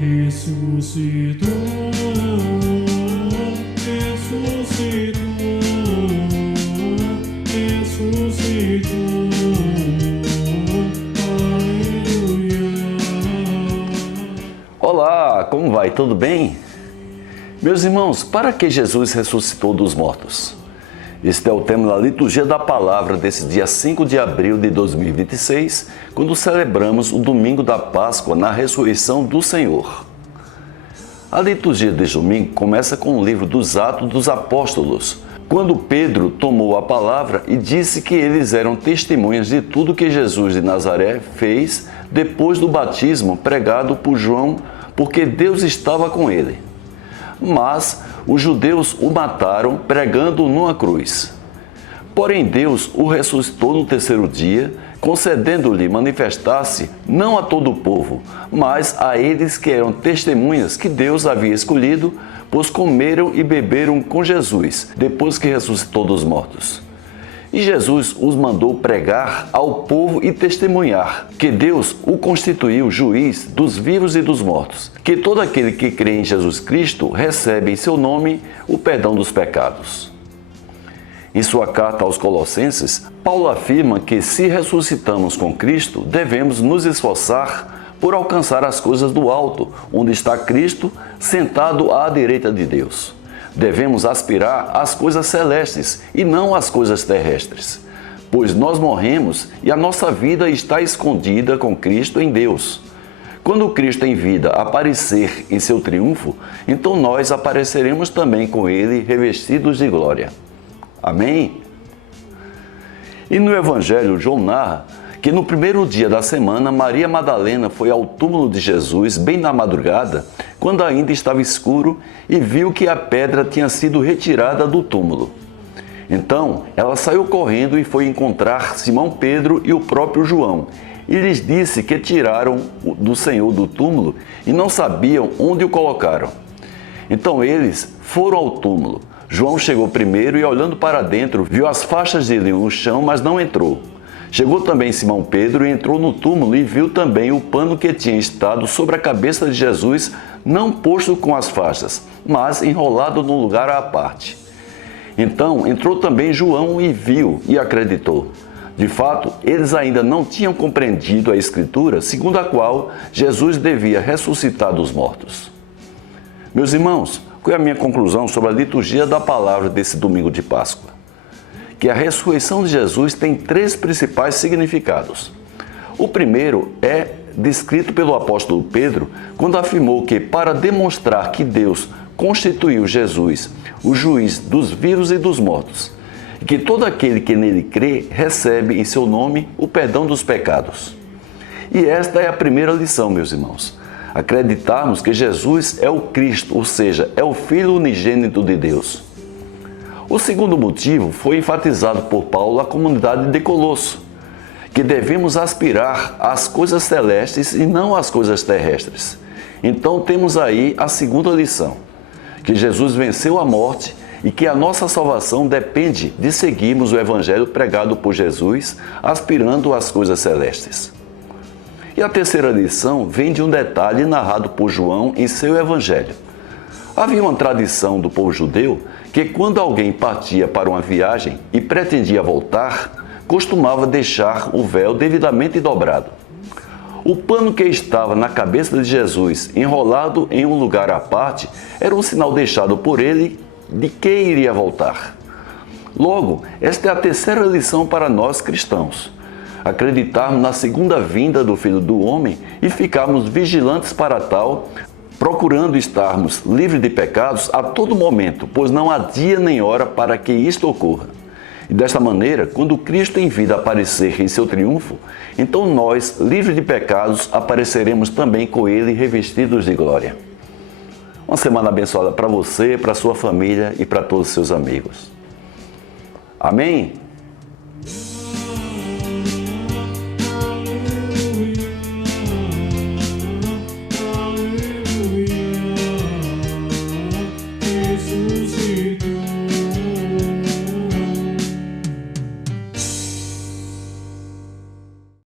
ressuscitou, ressuscitou, ressuscitou, aleluia. Olá, como vai? Tudo bem? Meus irmãos, para que Jesus ressuscitou dos mortos? Este é o tema da liturgia da palavra desse dia 5 de abril de 2026, quando celebramos o domingo da Páscoa na ressurreição do Senhor. A liturgia deste domingo começa com o livro dos Atos dos Apóstolos, quando Pedro tomou a palavra e disse que eles eram testemunhas de tudo que Jesus de Nazaré fez depois do batismo pregado por João, porque Deus estava com ele. Mas os judeus o mataram pregando-o numa cruz. Porém, Deus o ressuscitou no terceiro dia, concedendo-lhe manifestar-se não a todo o povo, mas a eles que eram testemunhas que Deus havia escolhido, pois comeram e beberam com Jesus, depois que ressuscitou dos mortos. E Jesus os mandou pregar ao povo e testemunhar que Deus o constituiu juiz dos vivos e dos mortos, que todo aquele que crê em Jesus Cristo recebe em seu nome o perdão dos pecados. Em sua carta aos Colossenses, Paulo afirma que se ressuscitamos com Cristo, devemos nos esforçar por alcançar as coisas do alto, onde está Cristo sentado à direita de Deus. Devemos aspirar às coisas celestes e não às coisas terrestres, pois nós morremos e a nossa vida está escondida com Cristo em Deus. Quando Cristo em vida aparecer em seu triunfo, então nós apareceremos também com Ele revestidos de glória. Amém? E no Evangelho, João narra que no primeiro dia da semana, Maria Madalena foi ao túmulo de Jesus, bem na madrugada, quando ainda estava escuro, e viu que a pedra tinha sido retirada do túmulo. Então, ela saiu correndo e foi encontrar Simão Pedro e o próprio João, e lhes disse que tiraram do Senhor do túmulo e não sabiam onde o colocaram. Então eles foram ao túmulo. João chegou primeiro e, olhando para dentro, viu as faixas de linho no chão, mas não entrou. Chegou também Simão Pedro e entrou no túmulo e viu também o pano que tinha estado sobre a cabeça de Jesus, não posto com as faixas, mas enrolado num lugar à parte. Então entrou também João e viu e acreditou. De fato, eles ainda não tinham compreendido a Escritura, segundo a qual Jesus devia ressuscitar dos mortos. Meus irmãos, qual é a minha conclusão sobre a liturgia da palavra desse domingo de Páscoa? Que a ressurreição de Jesus tem três principais significados. O primeiro é descrito pelo apóstolo Pedro, quando afirmou que, para demonstrar que Deus constituiu Jesus o juiz dos vivos e dos mortos, e que todo aquele que nele crê recebe em seu nome o perdão dos pecados. E esta é a primeira lição, meus irmãos. Acreditarmos que Jesus é o Cristo, ou seja, é o Filho unigênito de Deus. O segundo motivo foi enfatizado por Paulo à comunidade de Colosso, que devemos aspirar às coisas celestes e não às coisas terrestres. Então temos aí a segunda lição, que Jesus venceu a morte e que a nossa salvação depende de seguirmos o Evangelho pregado por Jesus, aspirando às coisas celestes. E a terceira lição vem de um detalhe narrado por João em seu Evangelho. Havia uma tradição do povo judeu que, quando alguém partia para uma viagem e pretendia voltar, costumava deixar o véu devidamente dobrado. O pano que estava na cabeça de Jesus, enrolado em um lugar à parte, era um sinal deixado por ele de que iria voltar. Logo, esta é a terceira lição para nós cristãos. Acreditarmos na segunda vinda do Filho do Homem e ficarmos vigilantes para tal, procurando estarmos livres de pecados a todo momento, pois não há dia nem hora para que isto ocorra. E desta maneira, quando Cristo em vida aparecer em seu triunfo, então nós, livres de pecados, apareceremos também com Ele revestidos de glória. Uma semana abençoada para você, para sua família e para todos os seus amigos. Amém?